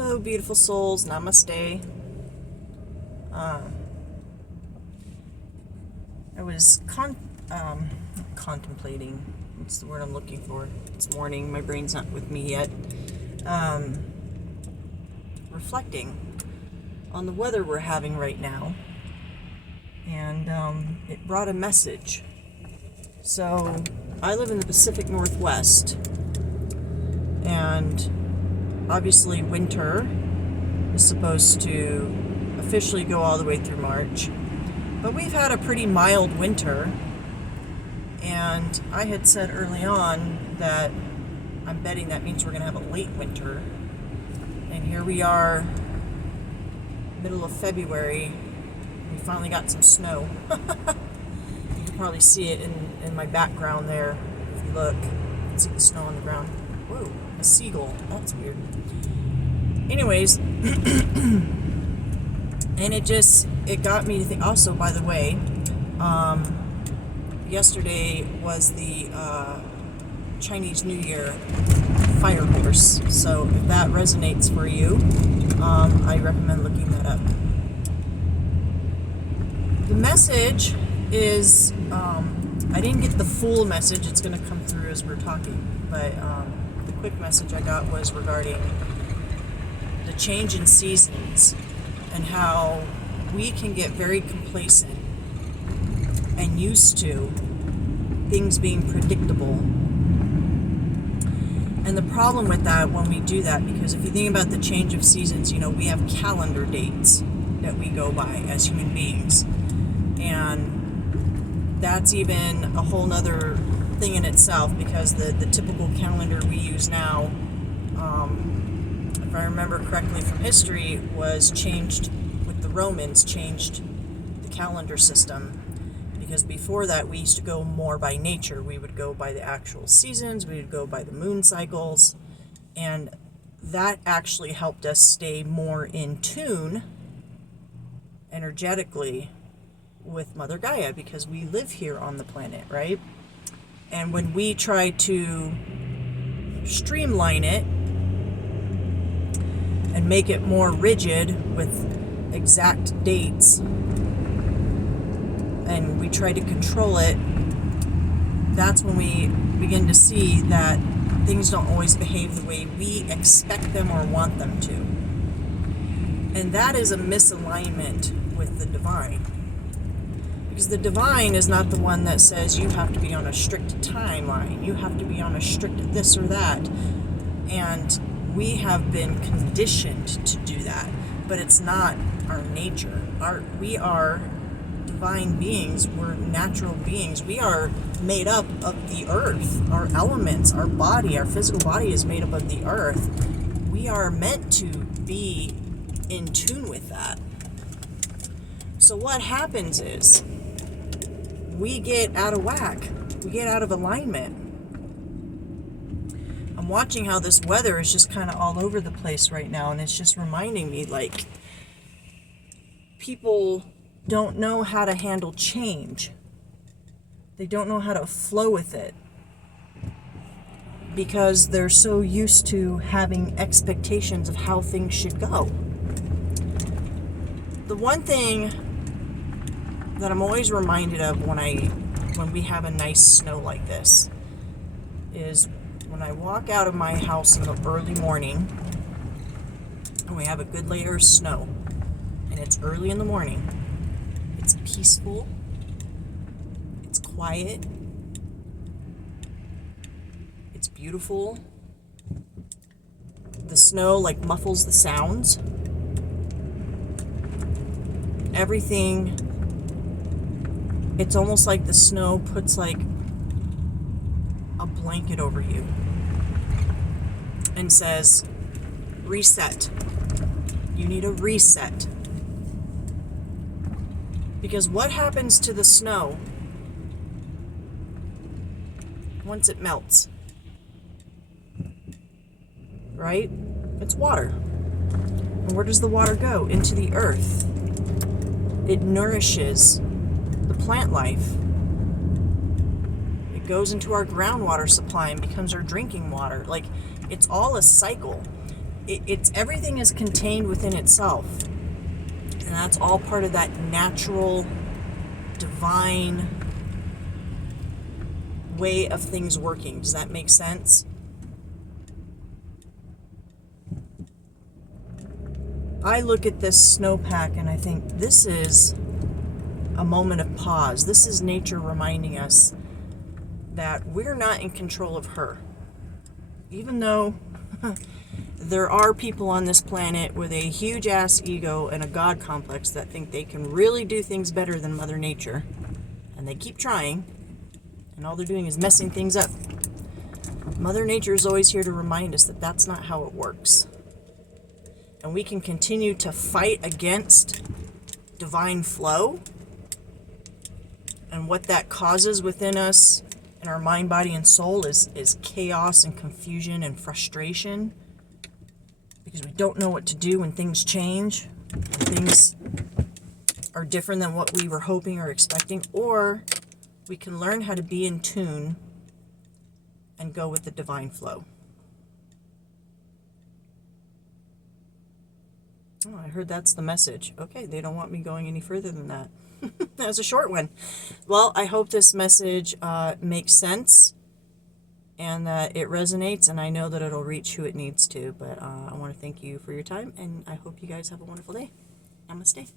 Hello, beautiful souls. Namaste. I was contemplating. What's the word I'm looking for? It's morning. My brain's not with me yet. Reflecting on the weather we're having right now. And it brought a message. So, I live in the Pacific Northwest. And obviously winter is supposed to officially go all the way through March. But we've had a pretty mild winter. And I had said early on that I'm betting that means we're going to have a late winter. And here we are, middle of February. We finally got some snow. You can probably see it in my background there. If you look, you can see the snow on the ground. Whoa, a seagull. That's weird. Anyways, and it got me to think. Also, by the way, yesterday was the Chinese New Year fire horse. So if that resonates for you, I recommend looking that up. The message is, I didn't get the full message. It's going to come through as we're talking. But the quick message I got was regarding the change in seasons and how we can get very complacent and used to things being predictable. And the problem with that when we do that, because if you think about the change of seasons, we have calendar dates that we go by as human beings. And that's even a whole nother thing in itself, because the typical calendar we use now, if I remember correctly from history, was changed with the Romans, changed the calendar system. Because before that, we used to go more by nature. We would go by the actual seasons. We would go by the moon cycles. And that actually helped us stay more in tune energetically with Mother Gaia, because we live here on the planet, right? And when we try to streamline it and make it more rigid with exact dates, and we try to control it, that's when we begin to see that things don't always behave the way we expect them or want them to. And that is a misalignment with the divine. Because the divine is not the one that says you have to be on a strict timeline, you have to be on a strict this or that. And we have been conditioned to do that, but it's not our nature. We are divine beings, we're natural beings. We are made up of the earth, our elements, our body, our physical body is made up of the earth. We are meant to be in tune with that. So what happens is we get out of whack, we get out of alignment. I'm watching how this weather is just kind of all over the place right now, and it's just reminding me, like, people don't know how to handle change. They don't know how to flow with it because they're so used to having expectations of how things should go. The one thing that I'm always reminded of when we have a nice snow like this is when I walk out of my house in the early morning and we have a good layer of snow and it's early in the morning. It's peaceful, it's quiet, it's beautiful. The snow muffles the sounds. Everything, it's almost like the snow puts a blanket over you and says, reset. You need a reset. Because what happens to the snow once it melts? Right? It's water. And where does the water go? Into the earth. It nourishes the plant life. It goes into our groundwater supply and becomes our drinking water. It's all a cycle. it's everything is contained within itself. And that's all part of that natural, divine way of things working. Does that make sense? I look at this snowpack and I think this is a moment of pause. This is nature reminding us that we're not in control of her. Even though there are people on this planet with a huge ass ego and a God complex that think they can really do things better than Mother Nature, and they keep trying, and all they're doing is messing things up. Mother Nature is always here to remind us that that's not how it works. And we can continue to fight against divine flow and what that causes within us in our mind, body, and soul is chaos and confusion and frustration, because we don't know what to do when things change, when things are different than what we were hoping or expecting. Or we can learn how to be in tune and go with the divine flow. Oh, I heard that's the message. Okay, they don't want me going any further than that. That was a short one. Well, I hope this message makes sense and that it resonates, and I know that it'll reach who it needs to. But I want to thank you for your time, and I hope you guys have a wonderful day. Namaste.